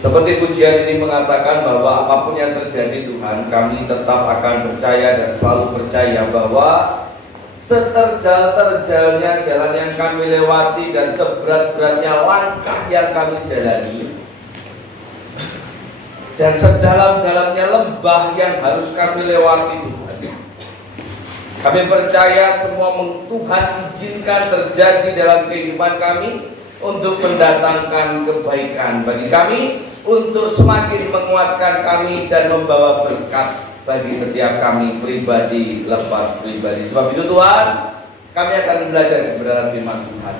Seperti pujian ini mengatakan bahwa apapun yang terjadi Tuhan, kami tetap akan percaya dan selalu percaya bahwa seterjal-terjalnya jalan yang kami lewati dan seberat-beratnya langkah yang kami jalani dan sedalam-dalamnya lembah yang harus kami lewati Tuhan, kami percaya semua Tuhan izinkan terjadi dalam kehidupan kami untuk mendatangkan kebaikan bagi kami, untuk semakin menguatkan kami dan membawa berkat bagi setiap kami pribadi lepas pribadi. Sebab itu Tuhan, kami akan belajar kebenaran firman Tuhan.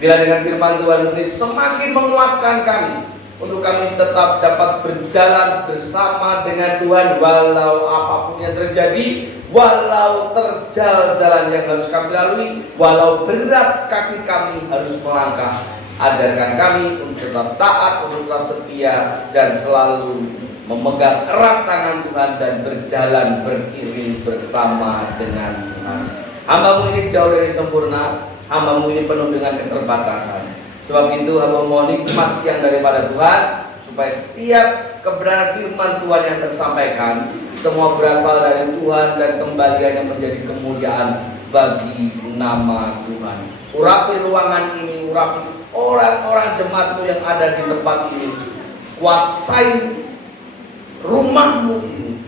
Bila dengan firman Tuhan ini semakin menguatkan kami, untuk kami tetap dapat berjalan bersama dengan Tuhan walau apapun yang terjadi, walau terjal jalan yang harus kami lalui, walau berat kaki kami harus melangkah. Ajarkan kami untuk tetap taat, untuk tetap setia, dan selalu memegang erat tangan Tuhan dan berjalan beriring bersama dengan Tuhan. Hamba-Mu ini jauh dari sempurna, hamba-Mu ini penuh dengan keterbatasan. Sebab itu hamba mohon nikmat yang daripada Tuhan, supaya setiap kebenaran firman Tuhan yang tersampaikan semua berasal dari Tuhan dan kembaliannya menjadi kemuliaan bagi nama Tuhan. Urapi ruangan ini, urapi orang-orang jemaat-Mu yang ada di tempat ini, kuasai rumah-Mu ini,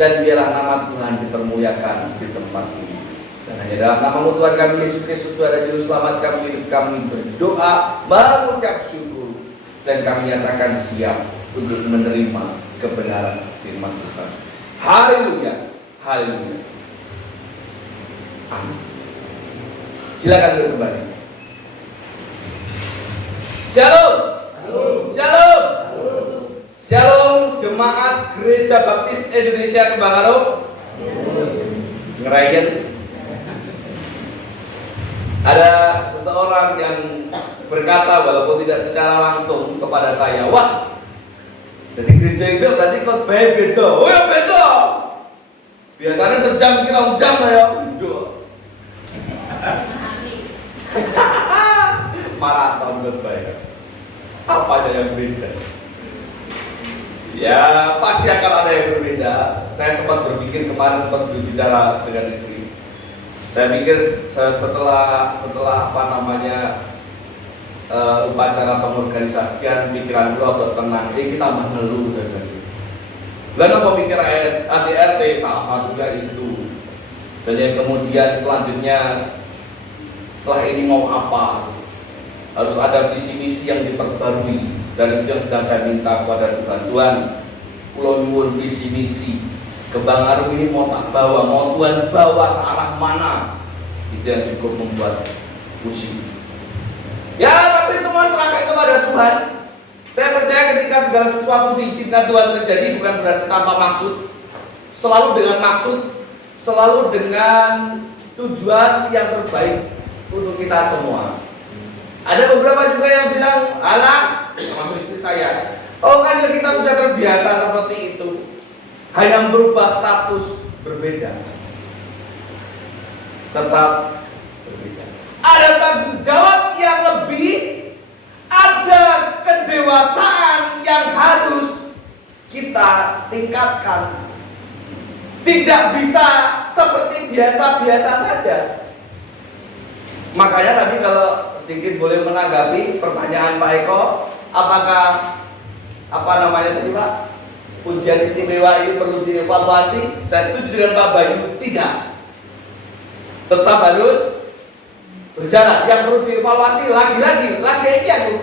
dan biarlah nama Tuhan dipermuliakan di tempat ini. Dan hanya dalam nama-Mu Tuhan kami Yesus Kristus, Tuhan dan Juru Selamat kami, kami berdoa, mengucap syukur, dan kami nyatakan siap untuk menerima kebenaran firman Tuhan. Haleluya, haleluya. Amin. Silakan duduk kembali. Shalom. Shalom. Shalom jemaat Gereja Baptis Indonesia Kebangaro. Ngerayain. Ada seseorang yang berkata walaupun tidak secara langsung kepada saya, wah, jadi gereja itu berarti khotbahnya beda. Oh ya beda. Biasanya sejam kira jam ya. Maraton khotbah. Apa aja yang berbeda? Ya pasti akan ada yang berbeda. Saya sempat berpikir kemarin, sempat berbicara dengan istri. Saya pikir setelah apa namanya upacara pengorganisasian, pikiran atau tenang, kita mengeluh saja. Lalu pemikir ADRT salah satunya itu. Dan yang kemudian selanjutnya setelah ini mau apa? Harus ada visi-misi yang diperbarui, dan itu yang sedang saya minta kepada Tuhan. Tuhan, kula nyuwun visi-misi Kebangaro ini mau tak bawa, mau Tuhan bawa ke arah mana? Itu yang cukup membuat pusing. Ya, tapi semua serahkan kepada Tuhan. Saya percaya ketika segala sesuatu diizinkan Tuhan terjadi bukan berarti tanpa maksud, selalu dengan maksud, selalu dengan tujuan yang terbaik untuk kita semua. Ada beberapa juga yang bilang, alah, termasuk istri saya, oh kan kita sudah terbiasa seperti itu, hanya berubah status berbeda, tetap berbeda. Ada tanggung jawab yang lebih, ada kedewasaan yang harus kita tingkatkan. Tidak bisa seperti biasa-biasa saja. Makanya tadi kalau sedikit boleh menanggapi pertanyaan Pak Eko, apakah apa namanya tadi Pak, ujian istimewa ini perlu dievaluasi? Saya setuju dengan Pak Bayu, tidak. Tetap harus berjalan. Yang perlu dievaluasi lagi ini aku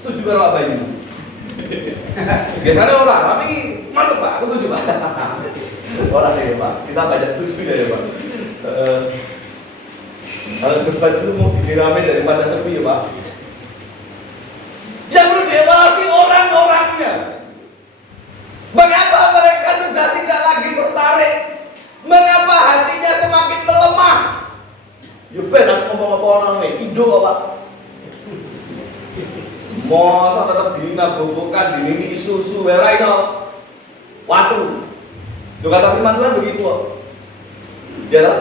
setuju dengan Pak Bayu. Biasanya orang, tapi mantap Pak, aku setuju Pak. Orang ya Pak, kita banyak setuju ya Pak. Kalau debat itu mau bikin rame daripada sepi ya Pak. Yang perlu dievaluasi orang-orangnya. Mengapa mereka sudah tidak lagi tertarik? Mengapa hatinya semakin melemah? Ya benar ngomong apa orang nih, Indo Pak. Masa tetap dinabobokan, dinini susu, berai no. Watu. Itu kata firman Tuhan begitu kok. Ya lah.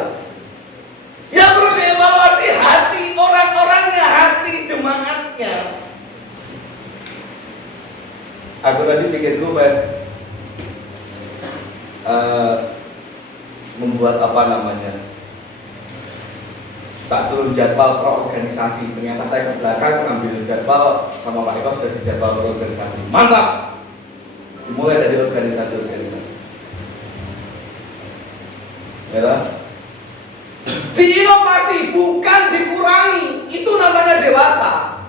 Yang perlu dievaluasi hati orang-orangnya, hati jemaatnya. Aku tadi pikirku membuat apa namanya, tak suruh jadwal pro-organisasi. Ternyata saya ke belakang ngambil jadwal sama Pak Eko sudah di jadwal pro-organisasi. Mantap! Dimulai dari organisasi-organisasi. Ya, diinovasi bukan dikurangi, itu namanya dewasa.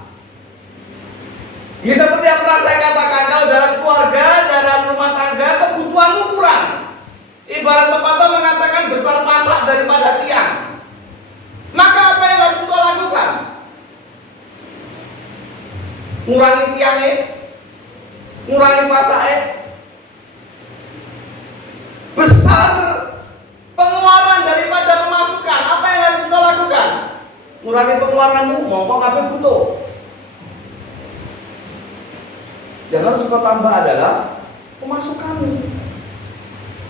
Ya seperti yang pernah saya katakan, kalau dalam keluarga, dalam rumah tangga, kebutuhanmu kurang. Ibarat pepatah mengatakan besar pasak daripada tiang. Maka apa yang harus kita lakukan? Ngurangi tiangnya, ngurangi pasaknya. Besar pengeluaran daripada pemasukan, apa yang harus kita lakukan? Ngurangi pengeluaranmu, mongkok kabeh butuh. Yang harus kita tambah adalah pemasukanmu.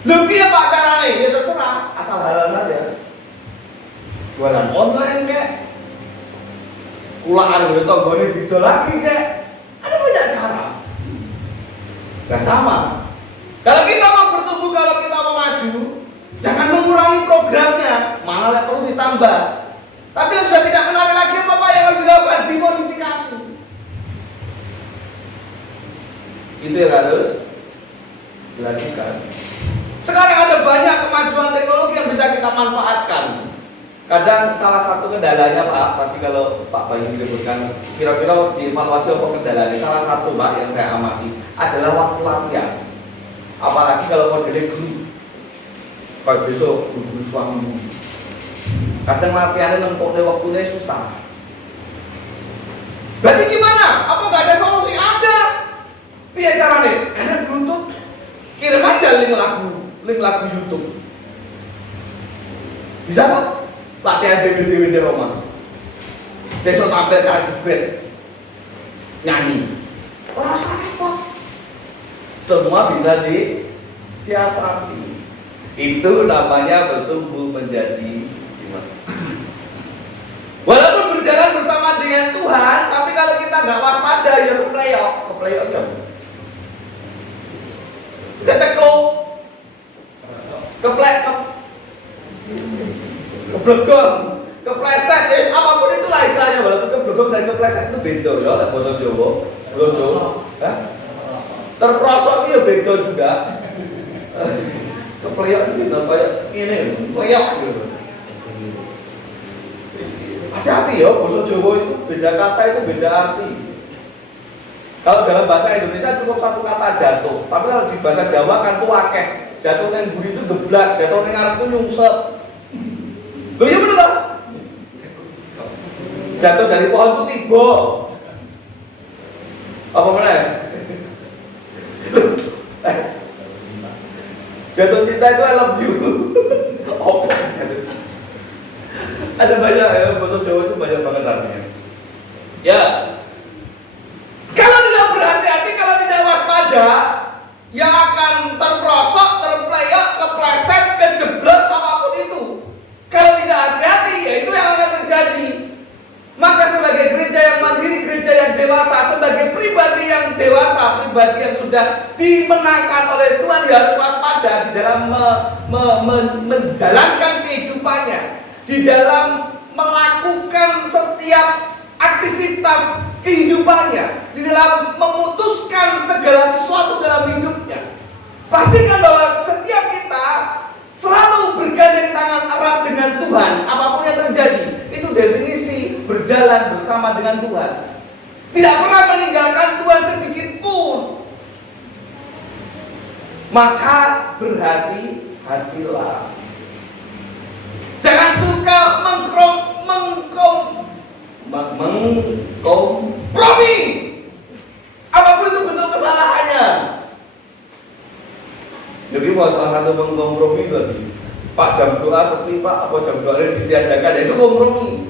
Lebih apa caranya? Ya terserah, asal halal aja. Jualan online kek, kulaan gitu, tonggone beda lagi kek. Ada banyak cara. Gak sama. Kalau kita mau bertumbuh, kalau kita mau maju, jangan mengurangi programnya, malah perlu ditambah. Tapi yang sudah tidak menarik lagi, apa yang harus dilakukan? Dimodifikasi. Itu yang harus dilakukan. Sekarang ada banyak kemajuan teknologi yang bisa kita manfaatkan. Kadang salah satu kendalanya Pak, tapi kalau Pak Bayu menyebutkan kira-kira dievaluasi apa kendalanya, salah satu Pak yang saya amati adalah waktu latihan. Apalagi kalau modelnya grup, kayak besok guru suami, kadang latihannya nempoknya waktunya susah. Berarti gimana? Apa nggak ada solusi? Ada. Biar caranya, enak YouTube, kirim aja link lagu YouTube. Bisa Pak? Latihan dewe-dewe di rumah. Besok tampil kayak jebret, nyanyi. Rasa repot. Semua bisa disiasati. Itu namanya bertumbuh menjadi dewasa. Walaupun berjalan bersama dengan Tuhan, tapi kalau kita nggak waspada ya kepleyok ya. Kita ceklok, keblegong, kepleset, ya apapun itulah istilahnya. Walaupun keblegong dan kepleset itu beda ya, lek bahasa Jawa, terprosok itu beda juga. Kepleyok itu beda kayak ini, pleyok gitu. Hati-hati ya, bahasa Jawa itu beda kata, itu beda arti. Kalau dalam bahasa Indonesia cukup satu kata jatuh, tapi kalau di bahasa Jawa kan tuh akeh. Jatuh neng buri itu geblak, jatuh neng arep itu nyungset. Loh iya bener lah. Jatuh dari pohon itu tiba. Apa mana? Jatuh cinta itu I love you. Apa jatuh cinta? Ada banyak ya, bahasa Jawa itu banyak banget artinya. Ya. Kalau tidak berhati-hati, kalau tidak waspada, yang akan terprosok, terpleyok, kepleset, kejeblos, apapun itu. Kalau tidak hati-hati, ya itu yang akan terjadi. Maka sebagai gereja yang mandiri, gereja yang dewasa, sebagai pribadi yang dewasa, pribadi yang sudah dimenangkan oleh Tuhan, ya harus waspada di dalam menjalankan kehidupannya, di dalam melakukan setiap aktivitas kehidupannya, di dalam memutuskan segala sesuatu dalam hidupnya. Pastikan bahwa setiap kita selalu bergandeng tangan erat dengan Tuhan. Apapun yang terjadi, itu definisi berjalan bersama dengan Tuhan. Tidak pernah meninggalkan Tuhan sedikit pun. Maka berhati-hatilah. Jangan suka mengkompromi. Apapun itu bentuk kesalahannya. Jadi mau salah satu mengkompromi tadi. Pak jam doa sepi Pak, apa jam doa ini ditiadakan, ya itu kompromi.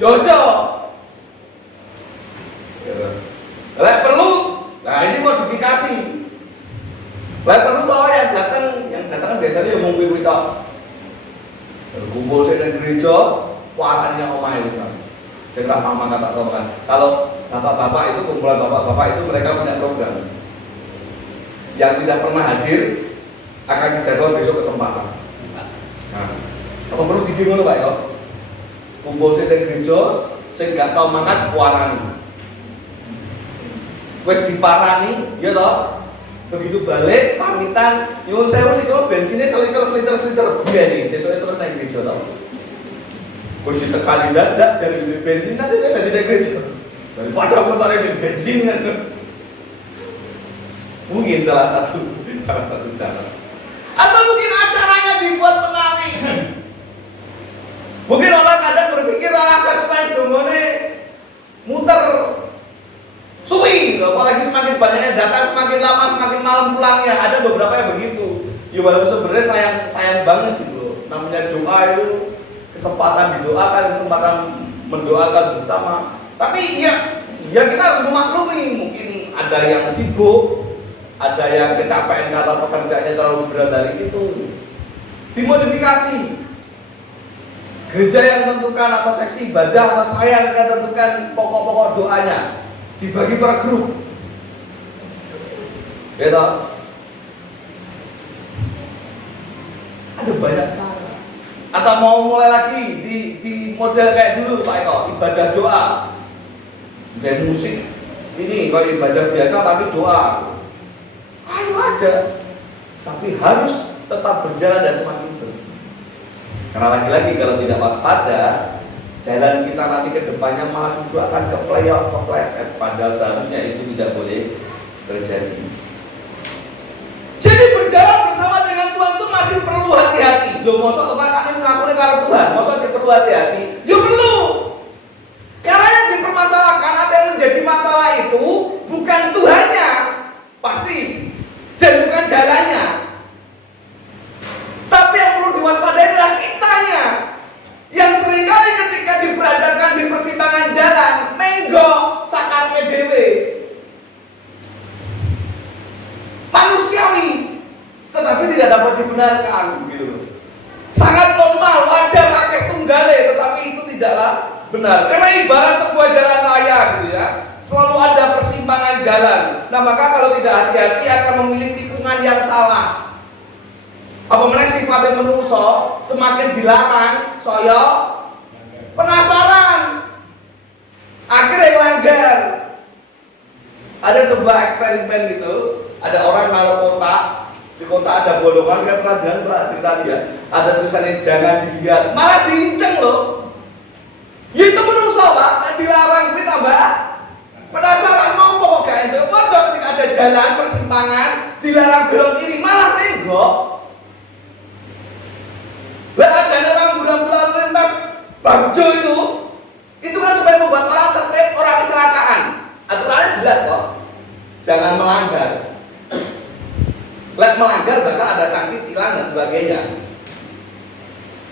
Yojo. Lek perlu, nah ini modifikasi. Lek perlu toh yang datang kan biasanya mau kuwi tok. Kumpul saya di gereja, warnanya omah itu kan. Saya nggak paham kata kan. Kalau bapak-bapak itu kumpulan bapak-bapak itu mereka punya program. yang tidak pernah hadir akan dijadwal besok ke tempat. Nah, apa perlu dibingung Pak ya? Kumpul sing gereja, sing gak tau mangan kuarani. Wes diparani, ya toh. Begitu balik pamitan, nyuwun sewu niku bensinnya seliter biyen nih, sesuk terus naik gereja toh. Wis ditekani dadak jadi bensin aja saya dari gereja. Daripada aku cari di bensin kan. Mungkin salah satu cara. Atau mungkin acaranya dibuat menarik. Mungkin orang kadang berpikir supaya dongone muter suwi, apalagi semakin banyaknya datang, semakin lama, semakin malam pulangnya. Ada beberapa yang begitu. Ya walaupun sebenarnya sayang banget gitu loh. Namanya doa itu kesempatan didoakan, kesempatan mendoakan bersama. Tapi ya kita harus memaklumi. Mungkin ada yang sibuk, ada yang kecapean karena pekerjaannya terlalu berat dari itu. Dimodifikasi. Gereja yang menentukan atau seksi ibadah atau saya yang menentukan pokok-pokok doanya. Dibagi per grup. Ya toh? Ada banyak cara. Atau mau mulai lagi di model kayak dulu Pak Eko, ibadah doa. Dan musik ini kalau ibadah biasa tapi doa. Ayo aja. Tapi harus tetap berjalan dan semakin terus. Karena lagi-lagi kalau tidak waspada, jalan kita nanti ke depannya malah juga akan kepleset, padahal seharusnya itu tidak boleh terjadi. Jadi berjalan bersama dengan Tuhan itu masih perlu hati-hati. Loh, masa Pak kami ngakuni karena Tuhan, masa masih perlu hati-hati? Ya perlu. Karena yang dipermasalahkan atau yang menjadi masalah itu bukan Tuhannya, pasti, dan bukan jalannya. Tapi yang perlu diwaspadai adalah kitanya, yang seringkali ketika diperhadapkan di persimpangan jalan menggok sakar PDW manusiawi, tetapi tidak dapat dibenarkan gitu. Sangat normal, wajar akeh tunggale, tetapi itu tidaklah benar. Karena ibarat sebuah jalan raya gitu ya, selalu ada persimpangan jalan. Nah maka kalau tidak hati-hati akan memilih tikungan yang salah. Apabila sifatnya menungso semakin dilarang, saya penasaran, akhirnya langgar. Ada sebuah eksperimen gitu, ada orang naruh kotak, di kotak ada bolongan, kayak pernah cerita dia, ada tulisannya jangan dilihat, malah diinceng loh. Ya itu menungso Pak, dilarang kita tambah penasaran ngomong gak itu. Waduh ketika ada jalan persimpangan, dilarang belok kiri, malah nenggok. Lah ada rambu-rambu lintas bagjo itu kan supaya membuat orang tertib, orang kecelakaan. Aturannya jelas kok, jangan melanggar. Lah melanggar bahkan ada sanksi tilang dan sebagainya.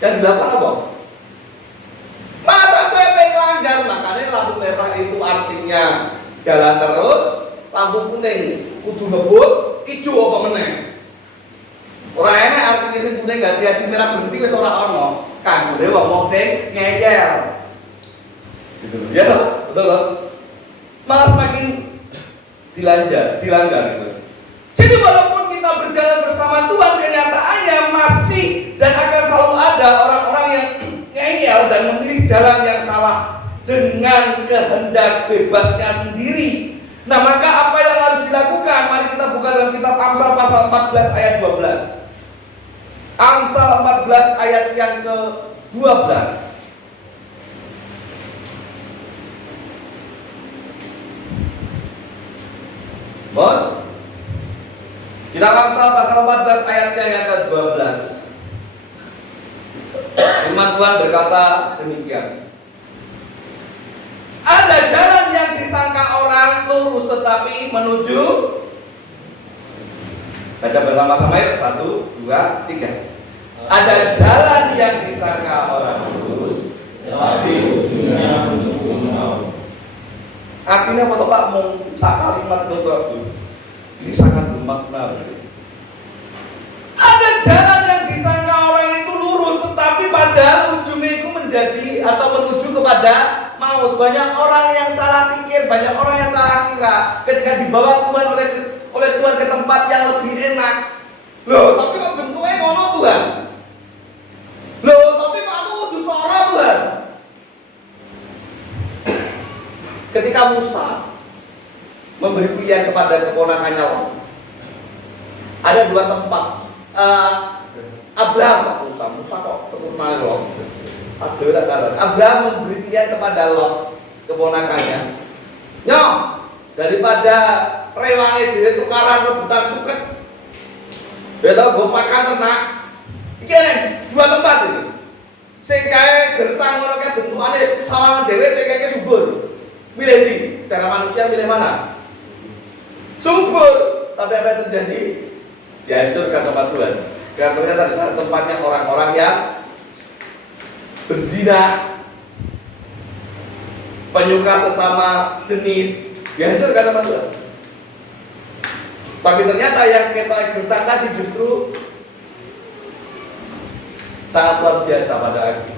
Yang dilakukan apa? Mata saya melanggar, makanya lampu merah itu artinya jalan terus, lampu kuning kudu ngebut, hijau apa meneh. Ora enak artinya sing kuning ganti-ganti merah berhenti wis ora ono. Kanggone wong sing ngeyel. Gitu. Ya toh? Betul toh? Malah semakin dilanggar gitu. Jadi walaupun kita berjalan bersama Tuhan, kenyataannya masih dan akan selalu ada orang-orang yang ngeyel dan memilih jalan yang salah dengan kehendak bebasnya sendiri. Nah, maka apa yang harus dilakukan? Mari kita buka dalam kitab Amsal pasal 14 ayat 12. Amsal 14 ayat yang ke-12. Bon? Kitab Amsal pasal 14 ayatnya yang ke-12. Firman Tuhan berkata demikian. Ada jalan yang disangka orang lurus tetapi menuju, baca bersama-sama ya, 1, 2, 3. Ada jalan yang disangka orang lurus tapi ujungnya menuju maut. Artinya apa Pak? Mau sakal iman itu. Ini sangat bermakna. Ada jalan yang disangka orang itu lurus tetapi padahal ujungnya itu menjadi atau menuju kepada maut. Banyak orang yang salah pikir, banyak orang yang salah kira ketika dibawa Tuhan oleh Tuhan ke tempat yang lebih enak. Loh, tapi kok bentuknya ngono Tuhan? Loh, tapi kok aku kudu sora Tuhan? Ketika Musa memberi pilihan kepada keponakannya Lot, ada dua tempat. Abraham kok Musa kok keturunan Lot. Abraham memberi pilihan kepada Lot, keponakannya. Nyok, daripada rela itu tukaran rebutan suket, dia tahu gue pakai ternak. Iki dua tempat ini. Sing kae gersang ngono kae bentukane sawangan dhewe, sing kae subur. Milih di, secara manusia milih mana? Subur. Tapi apa yang terjadi? Dihancurkan tempat Tuhan. Karena ternyata di sana tempatnya orang-orang yang berzina, penyuka sesama jenis, dihancurkan tempat Tuhan. Tapi ternyata yang kita gersang tadi justru sangat luar biasa pada akhirnya.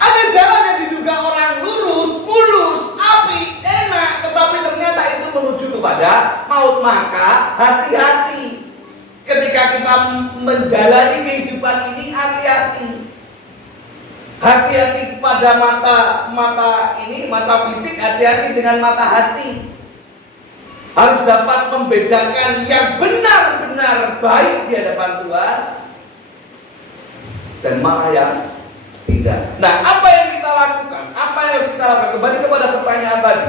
Ada jalan yang diduga orang lurus, mulus, api, enak, tetapi ternyata itu menuju kepada maut. Maka hati-hati ketika kita menjalani kehidupan ini, hati-hati. Hati-hati pada mata fisik, hati-hati dengan mata hati. Harus dapat membedakan yang benar-benar baik di hadapan Tuhan dan mana yang tidak. Nah, apa yang kita lakukan? Apa yang harus kita lakukan? Kembali kepada pertanyaan tadi.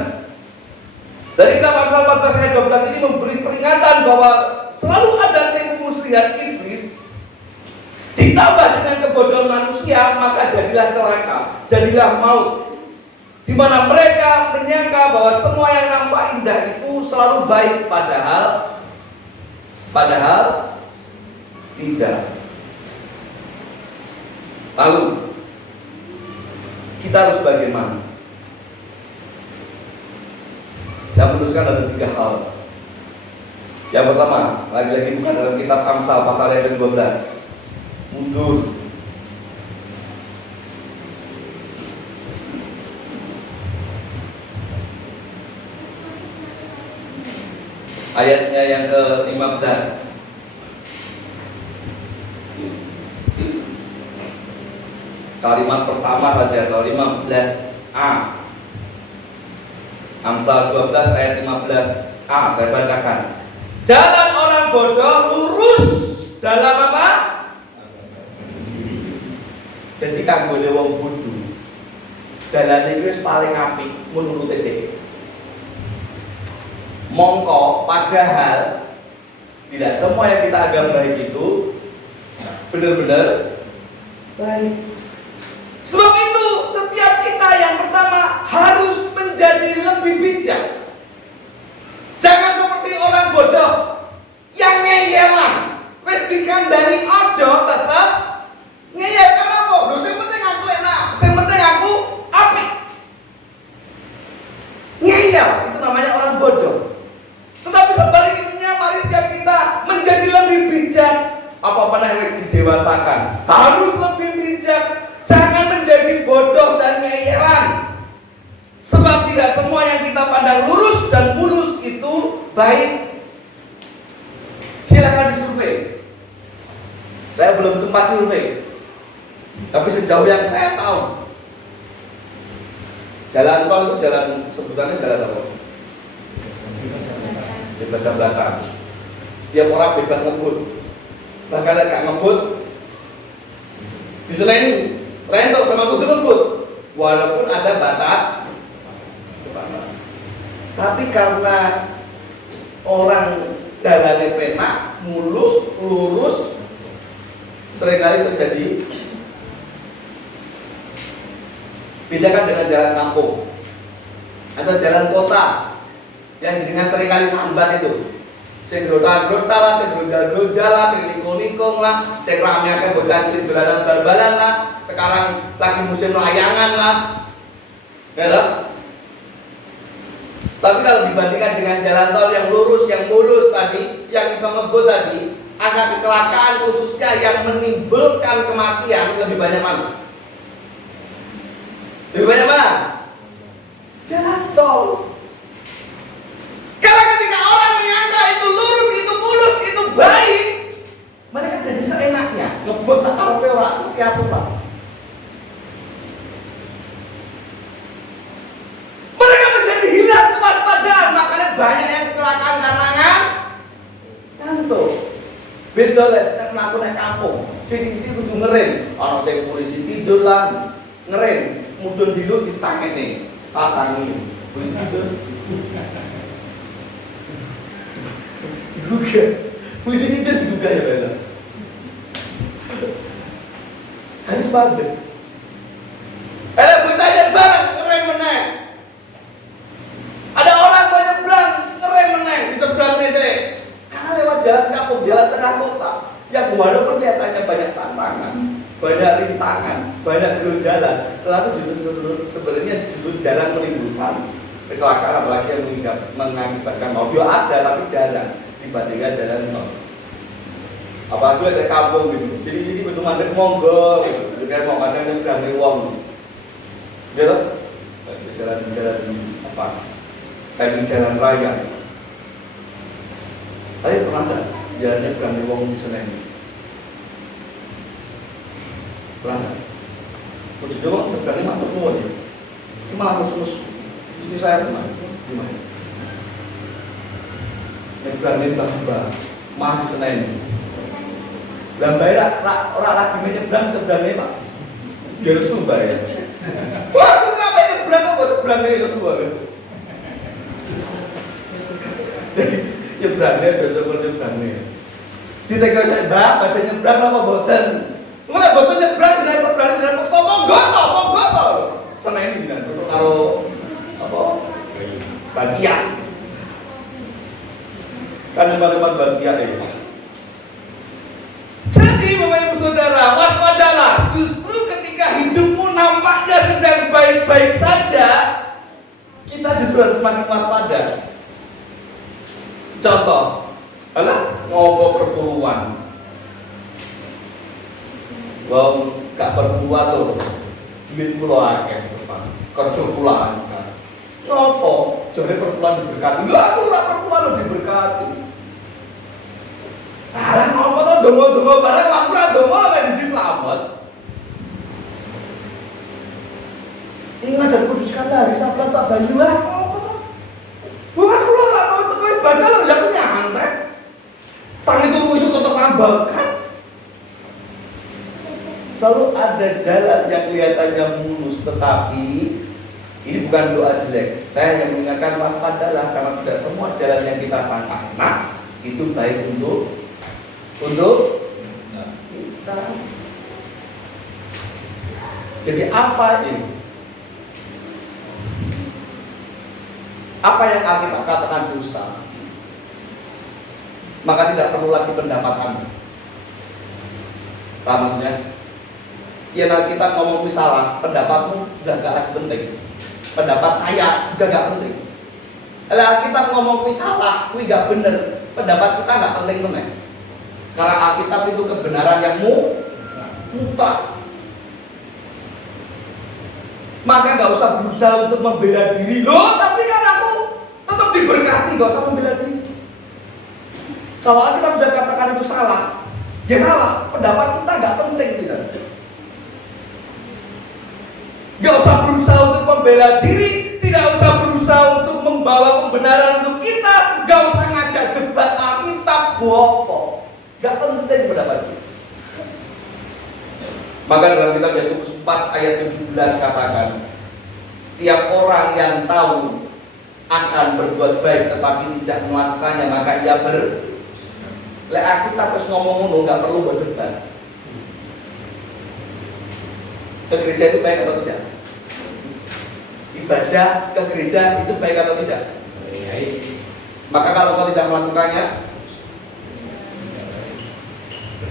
Dari kitab Amsal 14 ayat 12 ini memberi peringatan bahwa selalu ada tipu muslihat iblis ditambah dengan kebodohan manusia, maka jadilah celaka, jadilah maut. Di mana mereka menyangka bahwa semua yang nampak indah itu selalu baik, padahal tidak. Lalu kita harus bagaimana? Saya menuliskan ada 3 hal. Yang pertama, lagi-lagi bukan dalam kitab Amsal pasal yang ke-12. Mundur. Ayatnya yang ke-15. Kalimat pertama saja, ke-15a. Amsal 12 ayat 15a, saya bacakan. Jalan orang bodoh lurus dalam apa? Jadi kanggone wong bodoh. Dalane iki paling apik menurut dhewe. Mongko padahal tidak semua yang kita anggap baik itu benar-benar baik. Sebab itu setiap kita yang pertama harus menjadi lebih bijak. Jangan seperti orang bodoh yang ngeyelan. Wis dikandani ojo tetap ngeyel. Kenapa? Lho sing penting aku enak, sing penting aku apik. Ngeyel itu namanya orang bodoh. Tetapi sebaliknya mari setiap kita menjadi lebih bijak. Apa pernah harus didewasakan? Harus lebih bijak. Jangan menjadi bodoh dan ngeyelan. Sebab tidak semua yang kita pandang lurus dan mulus itu baik. Silakan disurvei. Saya belum sempat survei, tapi sejauh yang saya tahu, jalan tol itu jalan, sebutannya jalan apa? Bebas hambatan. Setiap orang bebas ngebut. Bahkan gak ngebut di sana ini rentok memang kudu ngebut, walaupun ada batas. Tapi karena orang jalannya penak, mulus, lurus, seringkali terjadi. Bedakan dengan jalan kampung atau jalan kota yang dengan seringkali sambat itu. Sing grota-grota lah, sing groja-groja lah, sing nikung-nikung lah, sing rame-ake bocah cilik dolanan bal-balan lah. Sekarang lagi musim layangan lah. Ya toh? Tapi kalau dibandingkan dengan jalan tol yang lurus, yang mulus tadi, yang bisa ngebut tadi, angka kecelakaan khususnya yang menimbulkan kematian lebih banyak mana? Lebih banyak mana? Jalan tol. Karena ketika orang menyangka itu lurus, itu mulus, itu baik, mereka jadi seenaknya ngebut sakarepe ora ngerti aturan. Mereka menjadi hilang kewaspadaan, makanya banyak yang kecelakaan karena ngantuk. Beda lek mlaku nek kampung, sithik-sithik kudu ngerem, ana sing polisi tidur lan ngerem, mudhun dilo ditangkene. Tangi. Polisi tidur. Juga. Polisi tidur juga ya, Bella. Harus banget. Ada bertanya bareng ngerem meneh. Ada orang menyeberang ngerem meneh di seberang desa. Karena lewat jalan kampung, jalan tengah kota, yang walaupun kelihatannya banyak tantangan, banyak rintangan, banyak gerunjalan, tetapi justru sebenarnya justru jarang menimbulkan kecelakaan, apalagi yang mengakibatkan mobil ada tapi jarang dibandingkan jalan tol. Apalagi ada kampung gitu, sini betul mandek monggo, gitu. Kayak mau kadang yang berani uang, gitu. Jalan apa? Saya di jalan raya. Tapi pernah nggak jalannya berani uang di sana ini? Pernah nggak? Udah doang sebenarnya mantap semua aja. Cuma harus istri saya gimana? Yang berani bah mah di sana ini. Dan bayar orang lagi menyeberang seberangnya Pak. Biar sumpah ya. Wah, aku kenapa nyeberang kok seberangnya itu semua kan? Jadi nyeberangnya terus seperti nyeberangnya. Di tengah saya badan nyeberang apa boten? Mulai boten nyeberang jenai seberang jenai paksa monggo. Sana ini kan untuk karo apa? Bagian. Kan teman-teman bagian ini. Jadi Bapak Ibu Saudara, waspadalah. Justru ketika hidupmu nampaknya sedang baik-baik saja, kita justru harus semakin waspada. Contoh, ngobrol perpuluhan. Wong gak perpuluhan loh, duit pula akeh, kerja pula akeh. Ngopo? Jadi perpuluhan diberkati. Lah aku ora perpuluhan lo diberkati. Alah ngopo to donga-donga bareng aku ora donga lek diselamat. Ingat dan kuduskan hari Sabat Pak Banyu apa to? Wah aku ora tau teko ibadah lho ya aku nyantai. Tang itu iso tetep ambakan. Selalu ada jalan yang kelihatannya mulus tetapi ini bukan doa jelek. Saya yang mengingatkan waspadalah karena tidak semua jalan yang kita sangka enak itu baik untuk kita. Jadi apa ini? Apa yang Alkitab katakan dosa? Maka tidak perlu lagi pendapat Anda. Paham maksudnya? Ya Alkitab ngomong salah, pendapatmu sudah gak lagi penting. Pendapat saya juga gak penting. Kalau Alkitab ngomong salah, kuwi gak bener. Pendapat kita gak penting teman. Karena Alkitab itu kebenaran yang mutlak. Maka gak usah berusaha untuk membela diri. Loh, tapi kan aku tetap diberkati, gak usah membela diri. Kalau Alkitab sudah katakan itu salah, ya salah. Pendapat kita gak penting gitu. Gak usah berusaha untuk membela diri, tidak usah berusaha untuk membawa kebenaran untuk kita, gak usah ngajak debat Alkitab, bopo. Gak penting pendapat kita. Maka dalam kitab Yakobus 4 ayat 17 katakan, setiap orang yang tahu akan berbuat baik tetapi tidak melakukannya maka ia Lek Alkitab terus ngomong ngono gak perlu berdebat. Ke gereja itu baik atau tidak? Ibadah ke gereja itu baik atau tidak? Baik. Maka kalau kau tidak melakukannya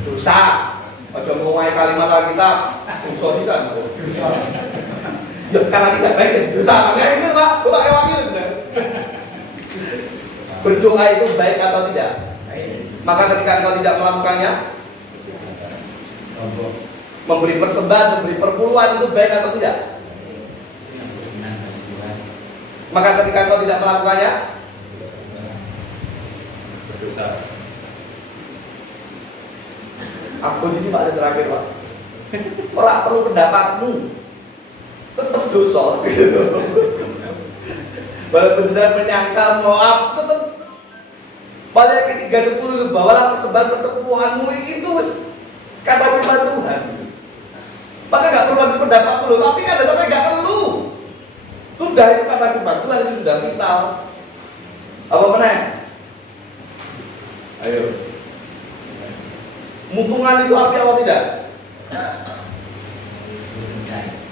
dosa. Ojo ngomongin kalimat Alkitab dosa sisan. Ya karena tidak baik jadi dosa. Makanya itu Pak, Bapak ewangi benar. Berdoa itu baik atau tidak? Baik. Maka ketika engkau tidak melakukannya, memberi persembahan, memberi perpuluhan itu baik atau tidak? Maka ketika engkau tidak melakukannya, berdosa. aku di sini Pak terakhir Pak. Ora perlu pendapatmu, tetap dosa. Walaupun sudah menyangkal maaf, tetap balik ke 3:10, bawalah persembahan persembahanmu itu kata firman Tuhan. Maka nggak perlu lagi pendapatmu loh, tapi kan tapi nggak perlu. Sudah itu kata firman Tuhan itu sudah vital. Apa meneh? Ayo. Mutungan itu api atau tidak?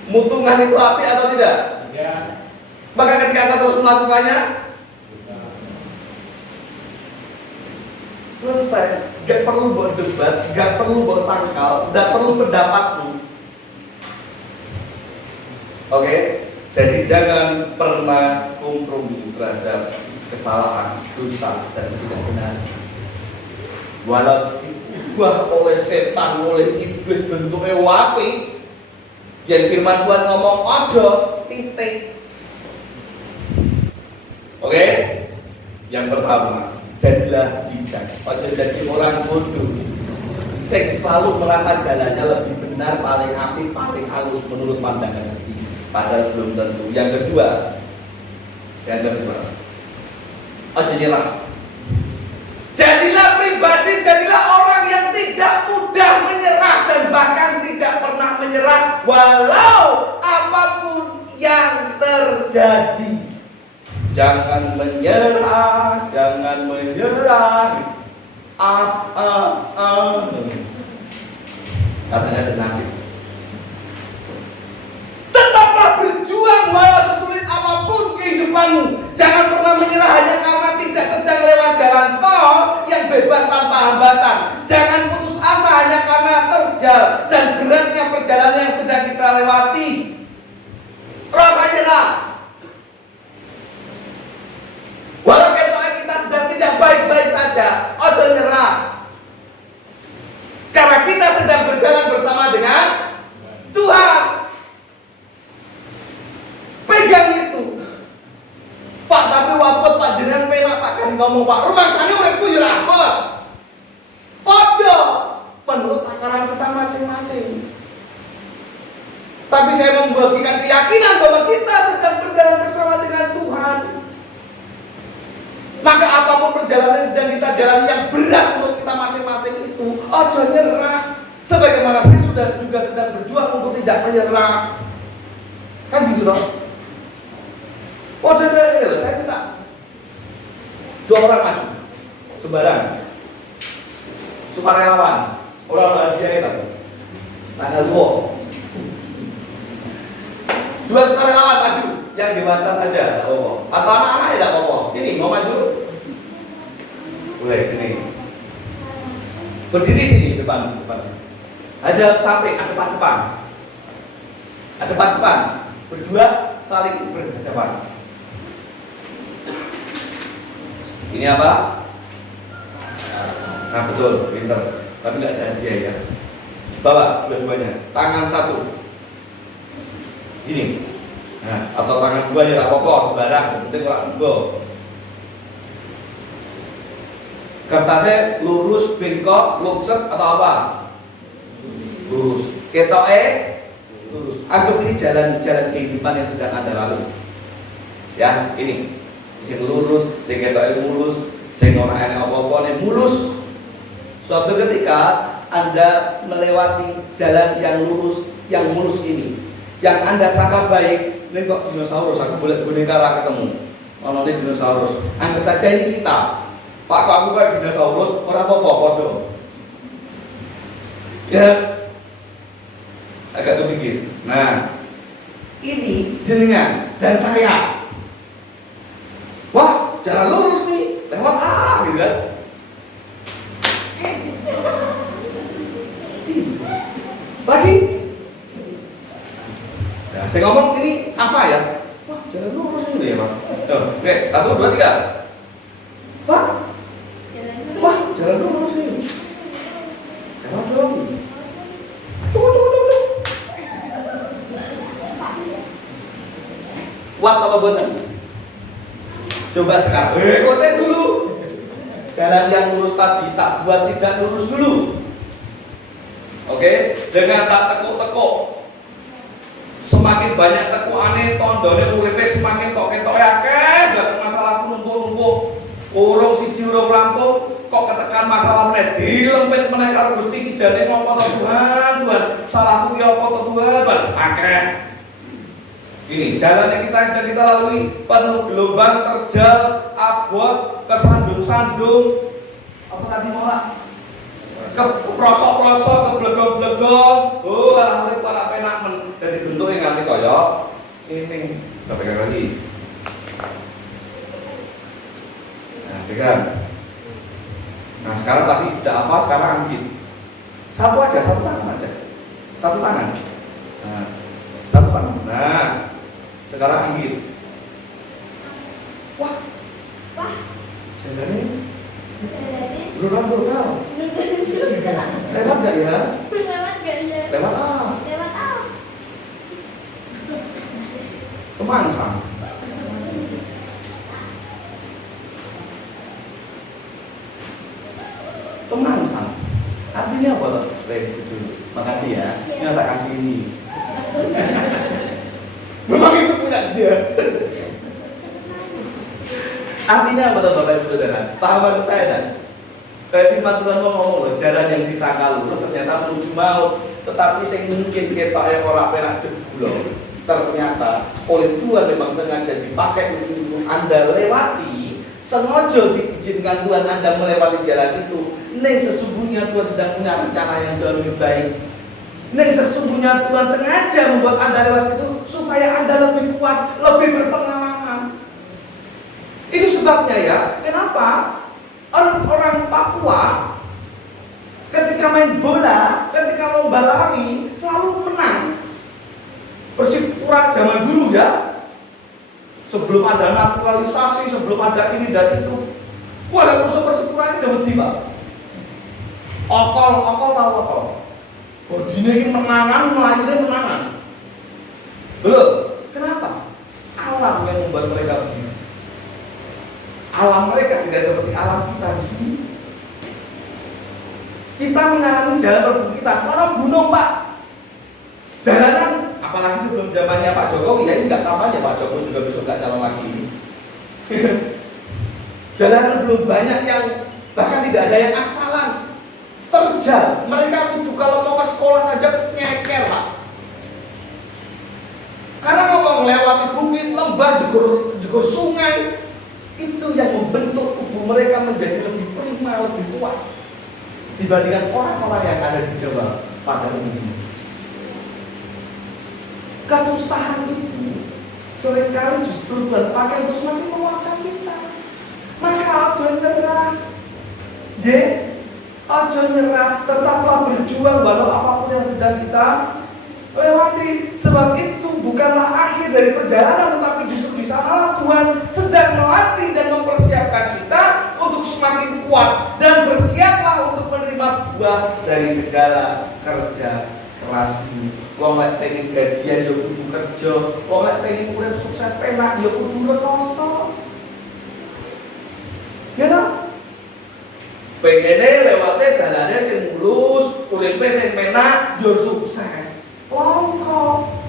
Mutungan itu api atau tidak? Ya. Maka ketika kau terus melakukannya, selesai. Gak perlu buat debat, gak perlu buat sangkal, gak perlu pendapatmu. Oke, jadi jangan pernah kompromi terhadap kesalahan, dosa dan tidak benar. Walau diubah oleh setan, oleh iblis bentuknya wapi, yang firman Tuhan ngomong ojo, titik. Oke, yang pertama, jadilah bijak. Ojo jadi orang bodoh, sing selalu merasa jalannya lebih benar, paling apik, paling halus menurut pandangan sendiri. Padahal belum tentu. Yang kedua, ojo nyerah. Jadilah pribadi, jadilah orang yang tidak mudah menyerah dan bahkan tidak pernah menyerah walau apapun yang terjadi. Jangan menyerah, jangan menyerah. Katanya ada nasib. Tetaplah berjuang walau sesulit apapun kehidupanmu. Jangan pernah menyerah hanya karena tidak sedang lewat jalan tol yang bebas tanpa hambatan. Jangan putus asa hanya karena terjal dan beratnya perjalanan yang sedang kita lewati. Rasa nyerah. Walau kita sedang tidak baik-baik saja, ojo nyerah. Karena kita sedang berjalan bersama dengan Tuhan. Pegang itu. Pak, tapi wapet Pak jenengan penak Pak kan ngomong Pak, rumangsane uripku yo rapet. Padha menurut takaran kita masing-masing. Tapi saya membagikan keyakinan bahwa kita sedang berjalan bersama dengan Tuhan. Maka apapun perjalanan yang sedang kita jalani yang berat menurut kita masing-masing itu, ojo nyerah. Sebagaimana saya juga sedang berjuang untuk tidak menyerah. Kan gitu toh? Oh, saya minta 2 orang maju, sembarang, sukarelawan, orang dia itu, tanggal 2 sukarelawan maju, yang dewasa saja, atau anak-anak tidak apa-apa. Sini mau maju, boleh sini, berdiri sini depan. Ada sampai ada depan, berdua saling berhadapan. Ini apa? Nah betul, pinter. Tapi nggak ada hadiah ya. Bawa dua-duanya. Tangan satu. Ini. Nah, atau tangan dua ya tak apa-apa, barang. Yang penting orang enggo. Kertasnya lurus, bengkok, lukset atau apa? Lurus. Ketoke lurus. Anggap ini jalan kehidupan yang sedang Anda lalui. Ya, ini. Sing lurus, sing ketoke mulus, sing ora enek apa-apane mulus. Suatu ketika Anda melewati jalan yang lurus, yang mulus ini, yang Anda sangka baik, ini kok dinosaurus, aku boleh boneka ketemu. Ono ini dinosaurus. Anggap saja ini kita. Pak, kok aku kayak dinosaurus, ora apa-apa padha. Ya. Agak kepikir. Nah, ini jenengan dan saya. Wah, jalan lurus nih, lewat gitu kan? Lagi. Nah, saya ngomong ini apa ya? Wah, jalan lurus ini ya Pak. Oke, 1, 2, 3. Pak. Wah, jalan lurus ini. Lewat dong. Cukup. Kuat apa buatan? Coba sekarang, kok saya dulu. Jalan yang lurus tadi tak buat tidak lurus dulu. Oke, dengan tak tekuk-tekuk. Semakin banyak tekukane tondone uripe semakin kok ketok akeh banget masalah numpuk-numpuk. Urung siji urung rampung kok ketekan masalah meneh dilempit meneh karo Gusti iki jane ngopo to Tuhan, Tuhan. Salahku ki apa to Tuhan, akeh. Ini jalan yang kita sedang kita lalui penuh gelombang, terjal, abot, kesandung-sandung. Apa tadi Mola? Ke prosok-prosok, ke blegong-blegong. Oh, alah urip kok penak men. Dadi bentuke nganti kaya ini. Kita pegang lagi. Nah, pegang. Nah, sekarang tadi tidak apa, sekarang ambil. Satu aja, satu tangan aja. Satu tangan. Nah, satu tangan. Nah, sekarang ambil. Wah. Jadinya Brutal. Lewat gak ya? Lewat Kemangsang. Artinya apa loh? Makasih ya. Ini tak kasih ini. Memang itu punya dia. Artinya apa tuh Bapak Ibu Saudara? Paham maksud saya kan? Kayak firman Tuhan ngomong loh, jalan yang disangka lurus ternyata menuju maut. Tetapi yang mungkin kita yang orang penak jebul, ternyata oleh Tuhan memang sengaja dipakai untuk Anda lewati. Sengaja diizinkan Tuhan Anda melewati jalan itu. Neng sesungguhnya Tuhan sedang punya rencana yang jauh lebih baik. Neng sesungguhnya Tuhan sengaja membuat Anda lewat itu supaya Anda lebih kuat, lebih berpengalaman. Itu sebabnya ya, kenapa orang-orang Papua ketika main bola, ketika lomba lari selalu menang. Persipura zaman dulu ya, sebelum ada naturalisasi, sebelum ada ini dan itu, wah musuh Persipura ini dapat tiba. Okol tahu okol. Bodine ini menangan, melahirkan menangan. Betul. Kenapa? Alam yang membuat mereka begini. Alam mereka tidak seperti alam kita di sini. Kita mengalami jalan perbukitan, mana gunung Pak? Jalanan, apalagi sebelum zamannya Pak Jokowi, ya ini nggak kampanye Pak Jokowi juga besok nggak calon lagi. Jalanan belum banyak yang bahkan tidak ada yang aspalan, terjal. Mereka butuh kalau mau ke sekolah saja nyeker Pak. Karena kalau melewati bukit, lembah, jugur sungai, itu yang membentuk tubuh mereka menjadi lebih prima, lebih kuat dibandingkan orang-orang yang ada di Jawa pada umumnya. Kesusahan itu seringkali justru Tuhan pakai untuk semakin menguatkan kita. Maka ojo nyerah, ojo nyerah, tetaplah berjuang walau apapun yang sedang kita lewati. Sebab itu bukanlah akhir dari perjalanan, tetapi justru di sanalah Tuhan sedang melatih dan mempersiapkan kita untuk semakin kuat, dan bersiaplah untuk menerima buah dari segala kerja kerasmu. Wong lek pengen gajian ya kudu kerja, wong lek pengen urip sukses penak ya kudu rekoso. Ya toh? Pengene lewate dalane sing mulus, uripe sing penak, yo sukses. Longkok.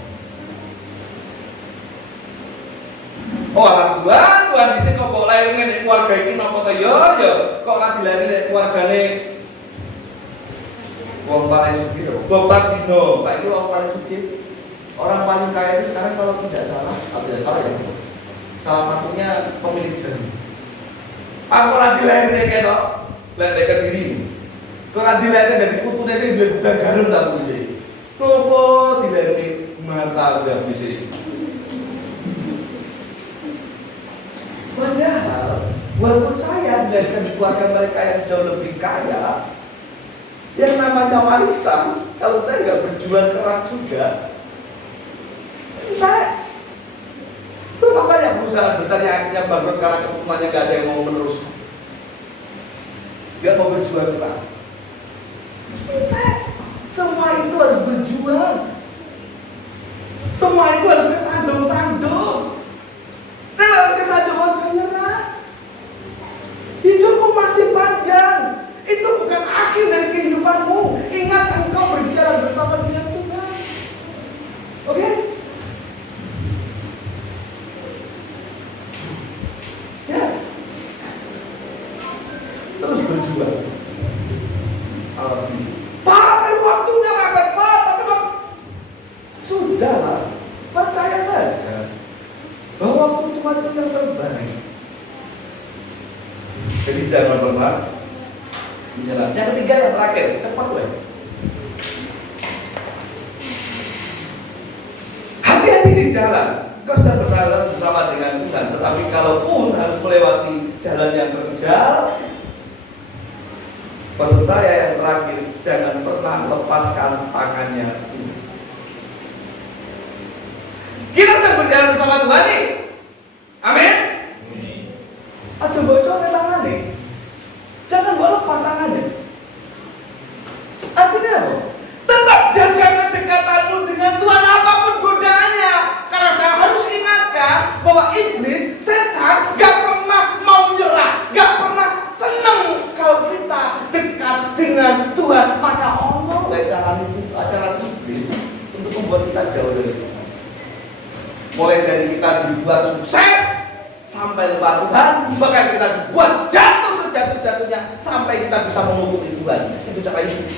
Oh alah Tuhan bisa kok lahir nek keluarga iki napa to ya kok lagi dilahir nek keluargane wong paling sugih to. Wong Padino, saiki wong paling sugih. Orang paling kaya itu sekarang kalau tidak salah ya. Salah satunya pemilik jamu. Aku ora dilahir nek ketok, lek nek Kediri. Kok ora dilahir dadi putune sing duwe gudang garam ta kuwi. Nopo dilahir martabak bisa. Padahal walaupun saya dilahirkan di keluarga mereka yang jauh lebih kaya, yang namanya warisan, kalau saya nggak berjuang keras juga, entah berapa banyak perusahaan besar yang akhirnya bangkrut karena keturunannya nggak ada yang mau meneruskan, nggak mau berjuang keras. Semua itu harus berjuang, semua itu harus kesandung-sandung. Dan harus kesandung, ojo nyerah. terus berjuang. Pak, waktunya mepet, Pak, tapi waktu sudahlah, percaya saja bahwa waktu Tuhan itu yang terbaik. Jadi jangan pernah menyerah. Yang ketiga, yang terakhir, cepat gue. Hati-hati di jalan. Kau sedang bersahabat bersama dengan Tuhan, tetapi kalaupun harus melewati jalan yang terjal, pesan saya yang terakhir, jangan pernah lepaskan tangannya. Kita sedang berjalan bersama Tuhan nih. Amin. Aja bocor tangan nih. Jangan lepas tangannya. Artinya apa? Tetap jaga kedekatanmu dengan Tuhan apapun godaannya. Karena saya harus ingatkan bahwa iblis, setan gak pernah mau nyerah, gak pernah senang kalau kita dekat dengan Tuhan. Maka Allah acara iblis untuk membuat kita jauh dari Tuhan. Mulai dari kita dibuat sukses sampai lupa Tuhan, bahkan kita dibuat jatuh sejatuh-jatuhnya sampai kita bisa mengutuk Tuhan. Itu cara iblis.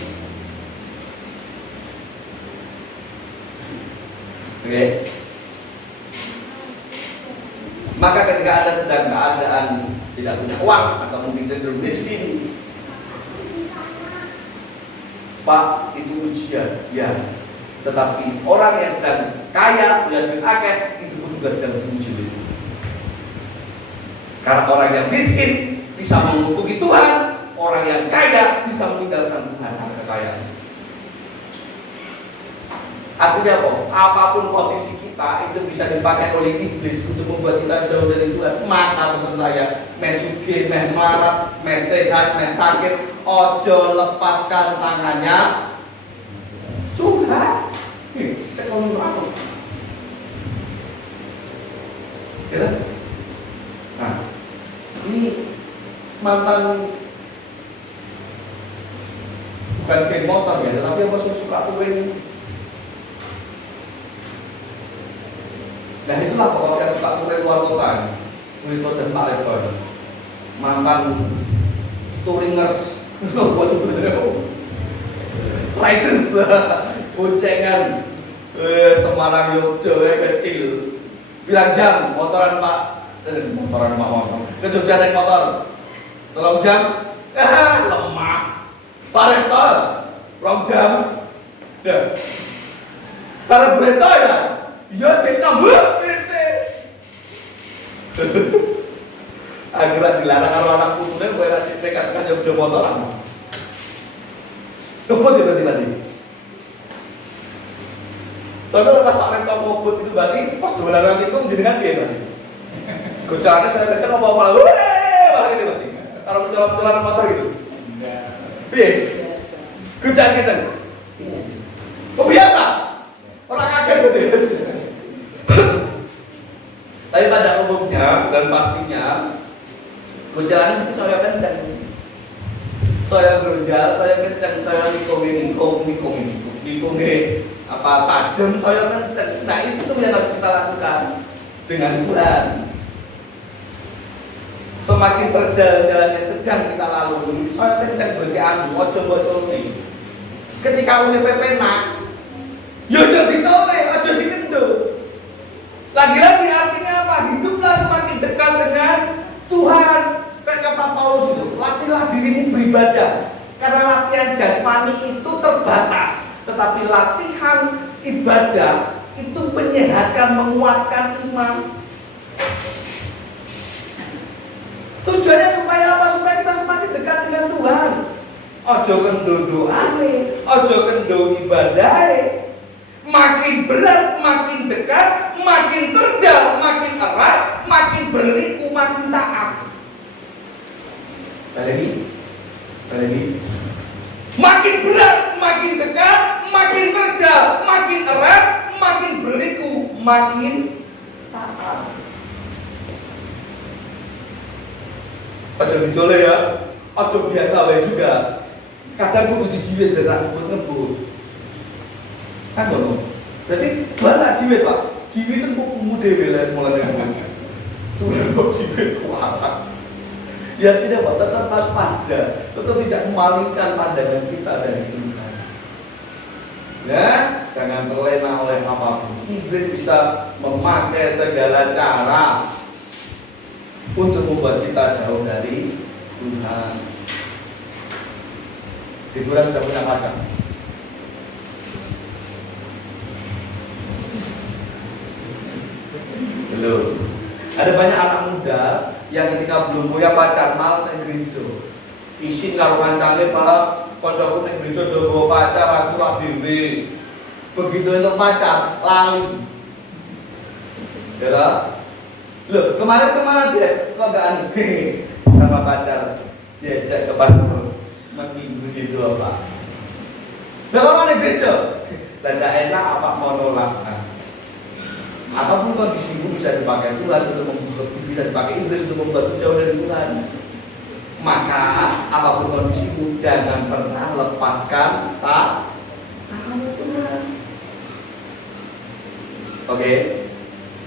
Oke. Maka ketika Anda sedang keadaan tidak punya uang atau mungkin cenderung miskin, Pak, itu ujian, ya. Tetapi orang yang sedang kaya, punya duit akeh, itu pun juga sedang diuji. Karena orang yang miskin bisa mengutuki Tuhan, orang yang kaya bisa meninggalkan Tuhan karena kekayaan. Artinya apa? Apapun posisi kita itu bisa dipakai oleh iblis untuk membuat kita jauh dari Tuhan. Maka pesan saya, meh sugih, meh melarat, meh sehat, meh sakit, ojo lepaskan tangannya Tuhan. Cek ngomong apa? Ya? Nah, ini mantan bukan geng motor ya, tetapi apa suka touring. Nah itulah pokoknya suka touring luar kota, Wito dan Pak Rektor, mantan touringers, apa sebenarnya? Riders, boncengan, Semarang Yogyakarta kecil, bilang jam, motoran Pak motor, ke Jogja naik motor, tolong jam, lemah, Pak Rektor, tolong jam, ya, kalau berita ya. Iya, cek nambah, akhirnya dilarang kalau anak putunya gue kasih nekat kan jauh-jauh motoran. Kebut ya berarti. Tapi lepas Pak Rektor ngobut itu berarti pas dolaran itu menjadikan dia berarti. Gocangannya saya kenceng apa-apa, wah ini berarti. Kalau mencolok-colokan motor gitu. Iya. Gocangan kenceng. Oh biasa. Orang kaget berarti. Tapi pada umumnya dan pastinya gojalannya mesti saya kencang. Saya berjalan, saya kencang, saya nikung apa tajam, saya kencang. Nah itu yang harus kita lakukan dengan Tuhan. Semakin terjal jalannya sedang kita lalui, saya kencang bagi anu, ojo ketika unip penak, ya jadi colek, aja dikendo. Lagi-lagi artinya apa? Hiduplah semakin dekat dengan Tuhan. Kayak kata Paulus itu, latihlah dirimu beribadah. Karena latihan jasmani itu terbatas, tetapi latihan ibadah itu menyehatkan, menguatkan iman. Tujuannya supaya apa? Supaya kita semakin dekat dengan Tuhan. Ojo kendo doane, ojo kendo ibadahe. Makin berat, makin dekat, makin terjal, makin erat, makin berliku, makin taat. Lagi. Makin berat, makin dekat, makin terjal, makin erat, makin berliku, makin taat. Ojo dijole ya, ojo biasa wae juga. Kadang kudu dijiwit dan ngebut. Kan ngono. Berarti Tuhan tak jiwit, Pak. Jiwit itu mudah dhewe lek mulane. Tuhan kok jiwit kuat. Ya tidak, Pak, tetap waspada, tetap tidak memalingkan pandangan kita dari Tuhan. Ya, jangan terlena oleh apapun. Iblis bisa memakai segala cara untuk membuat kita jauh dari Tuhan. Hiburan sudah punya pacar? Belum. Ada banyak anak muda yang ketika belum punya pacar malas naik gereja. Isin karo kancane Pak, kancaku ning gereja do bawa pacar, aku ra dhewe. Begitu untuk pacar, lali. Ya. Loh, kemarin kemana dia? Kok enggak anu sama pacar? Diajak ke pasar. Mas Minggu situ apa? Lah kok naik gereja? Lah enggak enak apa mau nolak. Apapun kondisimu bisa dipakai Tuhan untuk membuat, bisa dipakai iblis untuk membuat jauh dari Tuhan. Maka apapun kondisimu jangan pernah lepaskan tangan Tuhan. Oke.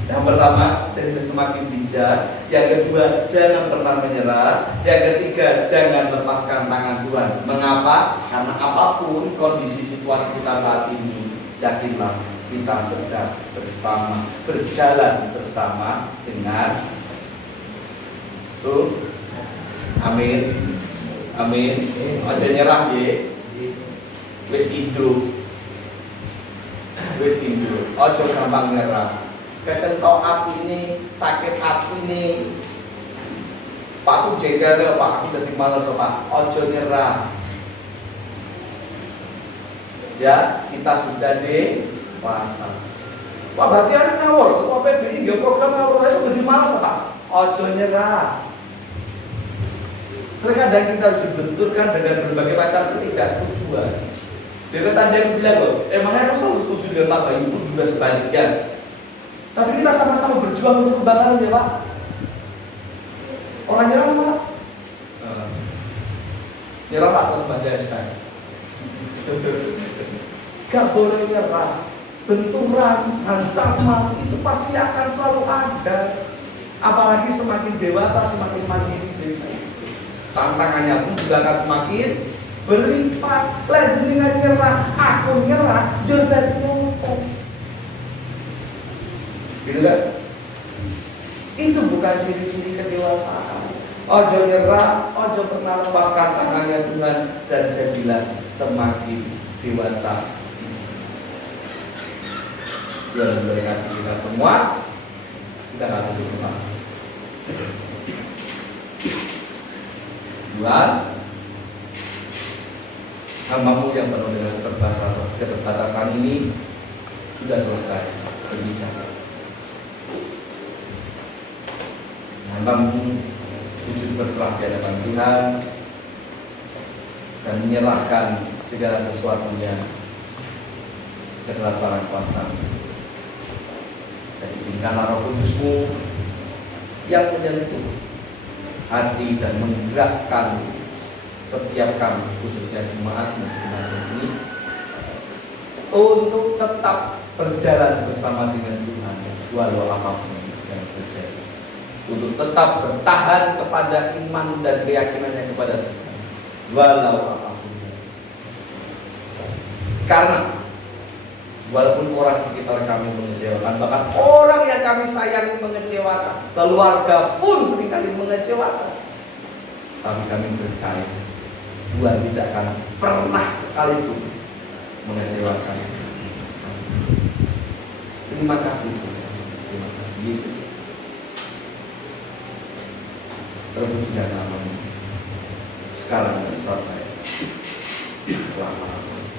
Yang pertama, jadi semakin bijak. Yang kedua, jangan pernah menyerah. Yang ketiga, jangan lepaskan tangan Tuhan. Mengapa? Karena apapun kondisi situasi kita saat ini, yakinlah kita sedang bersama, berjalan bersama dengan Tuhan. Amin. Amin. Aja nyerah ye. Wis indro. Wis indro. Ojo gampang nyerah. Kecentok aku ini, sakit aku ini. Pak aku jengkel, Pak aku jadi males, Pak. Ojo nyerah. Ya, kita sudah dewasa. Wah, berarti anak ngawur. Ketua PBI nggak program ngawur itu jadi males, Pak. Ojo nyerah. Terkadang kita harus dibenturkan dengan berbagai macam ketidaksetujuan. Dia tadi yang bilang loh, emangnya aku selalu setuju dengan Pak Bayu pun juga sebaliknya. Tapi kita sama-sama berjuang untuk kebanggaan ya Pak. Orang nyerah Pak. Nyerah Pak untuk baca SPM. Gak boleh nyerah. Benturan, hantaman itu pasti akan selalu ada. Apalagi semakin dewasa semakin mandiri. Tantangannya pun juga akan semakin berlipat. Jenengan nyerah, aku nyerah, jodoh nyongkok. Gitu kan? Itu bukan ciri-ciri kedewasaan. Ojo nyerah, ojo pernah lepaskan tangannya Tuhan, dan jadilah semakin dewasa. Tuhan memberkati kita semua. Kita akan berdoa. Tuhan, hamba-Mu yang penuh dengan keterbatasan ini sudah selesai berbicara. Hamba-Mu sujud berserah di hadapan Tuhan dan menyerahkan segala sesuatunya ke dalam tangan kuasa-Mu. Dan izinkanlah Roh Kudus-Mu yang menyentuh hati dan menggerakkan setiap kami, khususnya jemaat ini, untuk tetap berjalan bersama dengan Tuhan walau apapun yang terjadi, untuk tetap bertahan kepada iman dan keyakinannya kepada Tuhan walau apapun. Karena walaupun orang sekitar kami mengecewakan, bahkan orang yang kami sayangi mengecewakan, keluarga pun seringkali mengecewakan, tapi kami percaya Tuhan tidak akan pernah sekalipun mengecewakan. Terima kasih Tuhan. Terima kasih Yesus. Terpujilah nama-Mu sekarang dan selama-lamanya.